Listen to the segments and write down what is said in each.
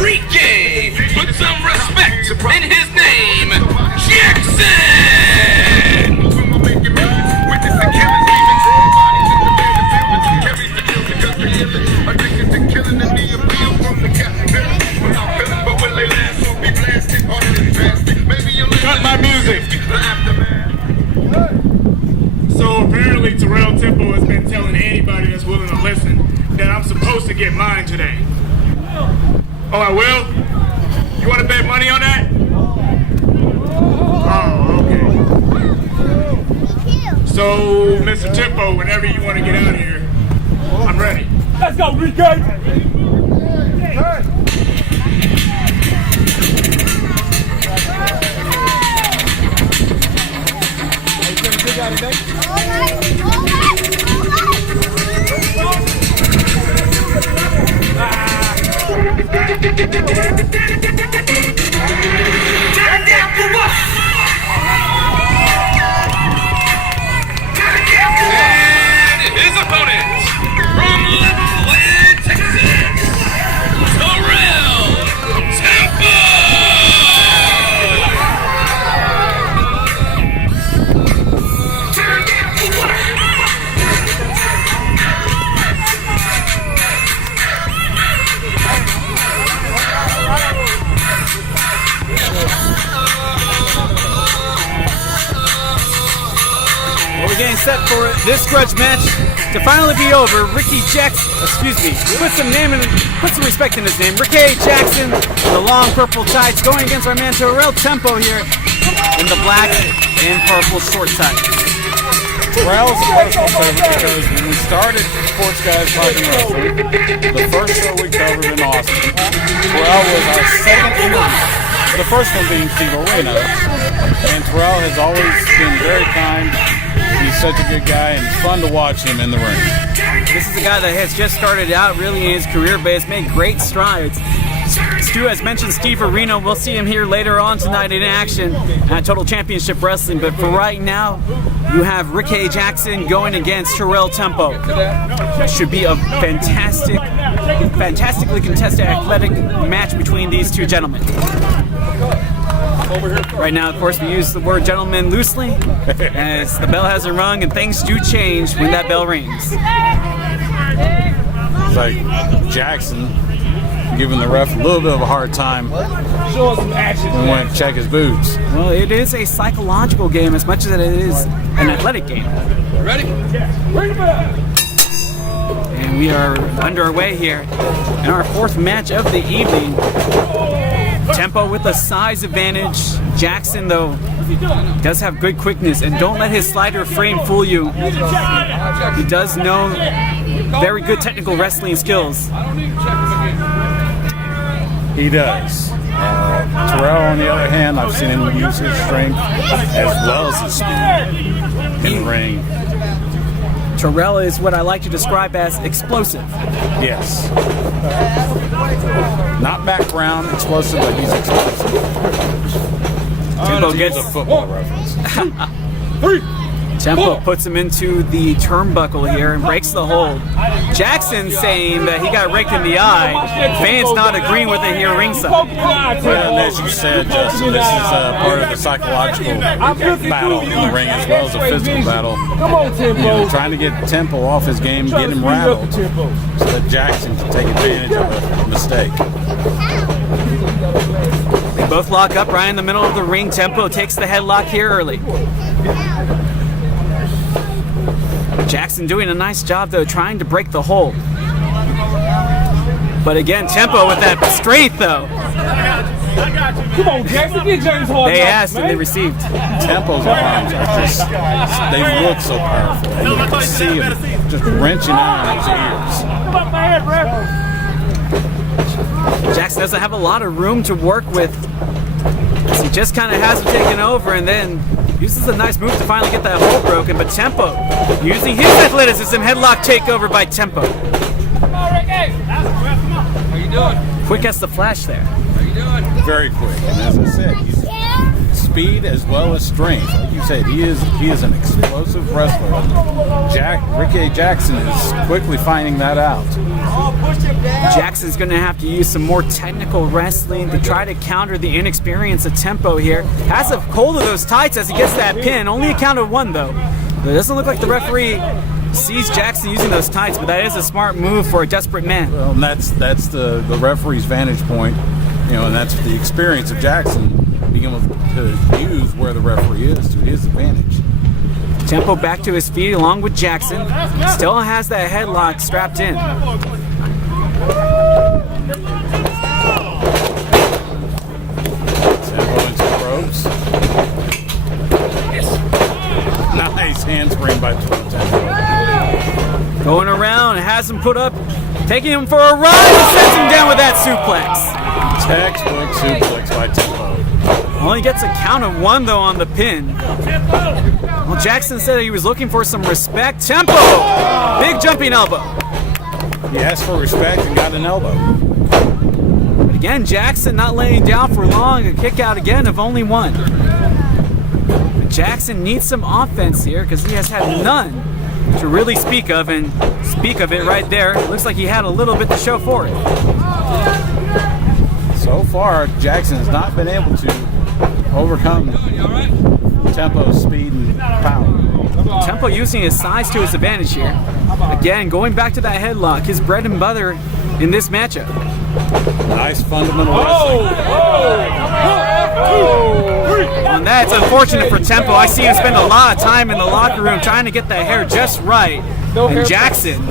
Ricky, put some respect in his name, Jackson! Cut my music! So apparently Terrell Temple has been telling anybody that's willing to listen that I'm supposed to get mine today. Oh, I will? You want to bet money on that? Oh, okay. So, Mr. Tempo, whenever you want to get out of here, I'm ready. Let's go, Ricky! Turn down for what? And his opponent, from Levelland, Texas, Terrell Temple! Turn down for what? Well, we're getting set for this grudge match to finally be over. Ricky Jackson, excuse me, put some respect in his name. Ricky Jackson, the long purple tights, going against our man Terrell Tempo here in the black and purple short tights. Terrell's a personal favorite because when we started Sports Guys Talking Wrestling, the first show we covered in Austin, Terrell was our second interview. The first one being Steve Arena. And Terrell has always been very kind. He's such a good guy and fun to watch him in the ring. This is a guy that has just started out really in his career, but has made great strides. Stu has mentioned Steve Arena. We'll see him here later on tonight in action at Total Championship Wrestling. But for right now, you have Ricky Jackson going against Terrell Tempo. Should be a fantastically contested athletic match between these two gentlemen. Right now, of course, we use the word gentleman loosely as the bell hasn't rung and things do change when that bell rings. It's like Jackson giving the ref a little bit of a hard time. Show us some action. We want to check his boots. Well, it is a psychological game as much as it is an athletic game. Ready? Bring it back. And we are underway here in our fourth match of the evening. Tempo with a size advantage. Jackson, though, does have good quickness, and don't let his slider frame fool you. He does know very good technical wrestling skills. He does. Terrell, on the other hand, I've seen him use his strength as well as his speed in the ring. Terrell is what I like to describe as explosive. Yes. Not background explosive, but he's explosive. Tempo gets a football reference. Tempo puts him into the turnbuckle here and breaks the hold. Jackson saying that he got raked in the eye. Fans not agreeing with it here ringside. Well, as you said, Justin, this is part of the psychological battle in the ring as well as a physical battle. Come on, Tempo. Trying to get Tempo off his game, get him rattled, so that Jackson can take advantage of a mistake. They both lock up right in the middle of the ring. Tempo takes the headlock here early. Jackson doing a nice job, though, trying to break the hold. But again, Tempo with that strength, though. Come on, Jackson. Get James hard. They asked and they received. Tempo's arms are just, they look so powerful. And you can see him just wrenching out on his ears. Come on, man, ref. Jackson doesn't have a lot of room to work with. He just kind of has him taken over and then uses a nice move to finally get that hold broken. But Tempo, using his athleticism, headlock takeover by Tempo. Come on, Ricky. How you doing? Quick as the flash there. How you doing? Very quick. And as I said, speed as well as strength. Like you said, he is an explosive wrestler. Ricky Jackson is quickly finding that out. Jackson's going to have to use some more technical wrestling to try to counter the inexperience of Tempo here. Has a hold of those tights as he gets that pin. Only a count of 1 though. It doesn't look like the referee sees Jackson using those tights, but that is a smart move for a desperate man. Well, and that's the referee's vantage point, and that's the experience of Jackson being able to use where the referee is to his advantage. Tempo back to his feet along with Jackson. Still has that headlock strapped in. Tempo into the ropes. Nice handspring by Tempo. Going around, has him put up, taking him for a ride, and sends him down with that suplex. Textbook suplex by Tempo. Only gets a count of 1 though on the pin. Well, Jackson said he was looking for some respect. Tempo! Big jumping elbow. He asked for respect and got an elbow. But again, Jackson not laying down for long. A kick out again of only 1. But Jackson needs some offense here because he has had none to really speak of, and speak of it right there. Looks like he had a little bit to show for it. So far, Jackson has not been able to overcome Tempo's speed and power. Tempo using his size to his advantage here. Again, going back to that headlock, his bread and butter in this matchup. Nice fundamental wrestling. And that's unfortunate for Tempo. I see him spend a lot of time in the locker room trying to get that hair just right. And Jackson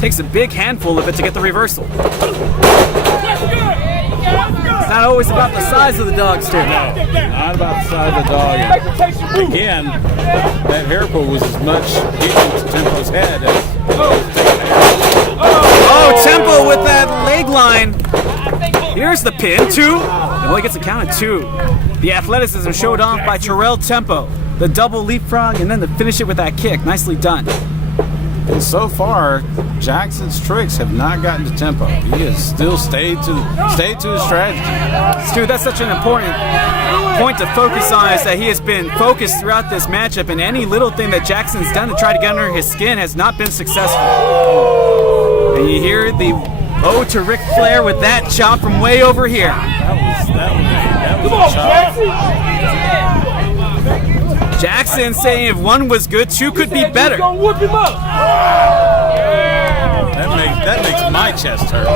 takes a big handful of it to get the reversal. It's not always about the size of the dog, Stu. No, not about the size of the dog. And again, that hair pull was as much hitting to Tempo's head as Oh, Tempo with that leg line. Here's the pin, 2. He only gets a count of 2. The athleticism showed off by Terrell Tempo. The double leapfrog and then to finish it with that kick. Nicely done. And so far, Jackson's tricks have not gotten to Tempo. He has still stayed to his strategy. Stu, that's such an important point to focus on, is that he has been focused throughout this matchup, and any little thing that Jackson's done to try to get under his skin has not been successful. And you hear the ode to Ric Flair with that chop from way over here. That was a chop. Jackson saying if 1 was good, 2 could be better. That makes my chest hurt.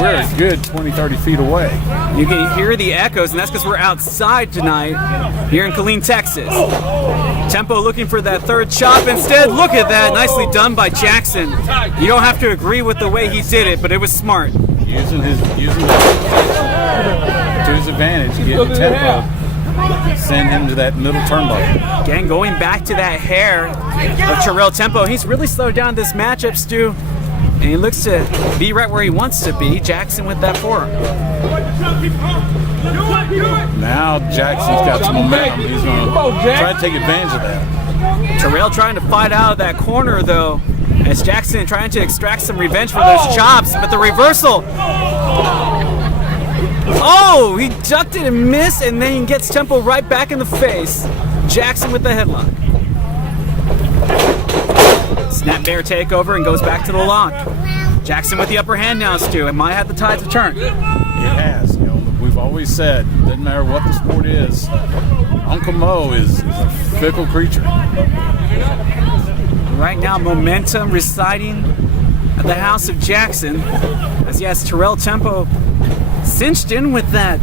We're a good 20, 30 feet away. You can hear the echoes, and that's because we're outside tonight here in Killeen, Texas. Tempo looking for that 3rd chop. Instead, look at that. Nicely done by Jackson. You don't have to agree with the way he did it, but it was smart. Using that to his advantage, getting Tempo. Send him to that middle turnbuckle. Again, going back to that hair of Terrell Tempo. He's really slowed down this matchup, Stu. And he looks to be right where he wants to be. Jackson with that forearm. Now Jackson's got some momentum. He's going to try to take advantage of that. Terrell trying to fight out of that corner, though, as Jackson trying to extract some revenge for those chops. But the reversal. Oh, he ducked it and missed, and then he gets Tempo right back in the face. Jackson with the headlock. Snap bear takeover and goes back to the lock. Jackson with the upper hand now, Stu. It might have the tides of turn. It has. We've always said, doesn't matter what the sport is, Uncle Mo is a fickle creature. Right now, momentum residing at the house of Jackson, as he has Terrell Tempo cinched in with that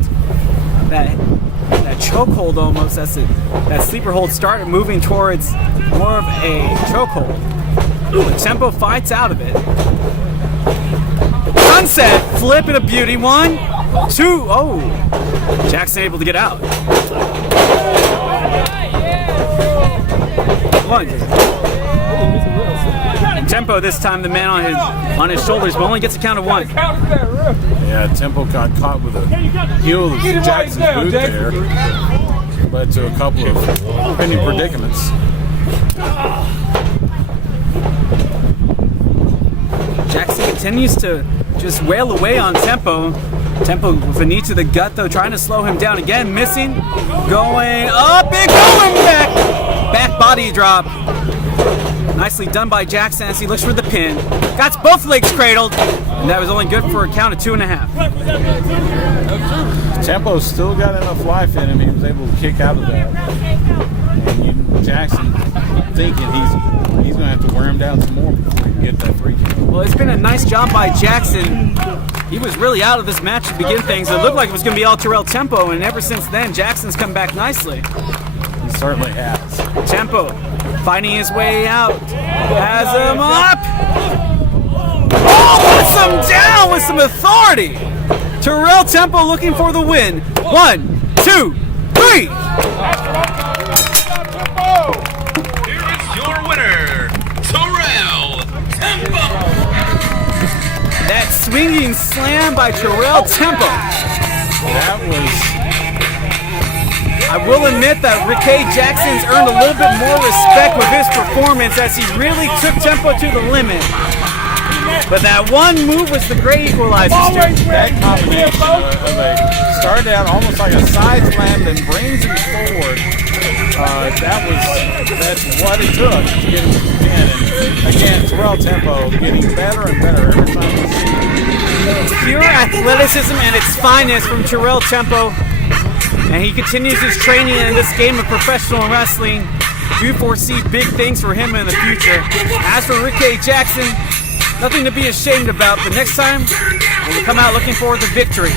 chokehold almost, as that sleeper hold started moving towards more of a chokehold. But Tempo fights out of it. Sunset flip and a beauty. 1, 2. Oh, Jackson able to get out. 1. Tempo this time, the man on his shoulders, but only gets a count of 1. Yeah, Tempo got caught with a heel of Jackson's boot there. Led to a couple of pending predicaments. Jackson continues to just wail away on Tempo. Tempo with a knee to the gut though, trying to slow him down again, missing, going up and going back. Back body drop. Nicely done by Jackson as he looks for the pin. Got both legs cradled, and that was only good for a count of 2.5. Tempo still got enough life in him. He was able to kick out of that. And Jackson thinking he's going to have to wear him down some more before he can get that 3 count. Well, it's been a nice job by Jackson. He was really out of this match to begin things. It looked like it was going to be all Terrell Tempo, and ever since then, Jackson's come back nicely. He certainly has. Tempo finding his way out. Has him up. Oh, puts him down with some authority. Terrell Tempo looking for the win. 1, 2, 3. Here is your winner, Terrell Tempo. That swinging slam by Terrell Tempo. That was... I will admit that Rickey Jackson's earned a little bit more respect with his performance as he really took Tempo to the limit. But that one move was the great equalizer. That combination of a started out almost like a side slam, then brings him forward. That's what it took to get him to the pin. And again, Terrell Tempo getting better and better every time we see him. Pure athleticism at its finest from Terrell Tempo. And he continues his training in this game of professional wrestling. Do foresee big things for him in the future. As for Rickey Jackson, nothing to be ashamed about. The next time, we'll come out looking for the victory.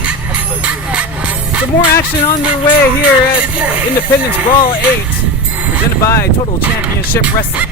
Some more action underway here at Independence Brawl 8, presented by Total Championship Wrestling.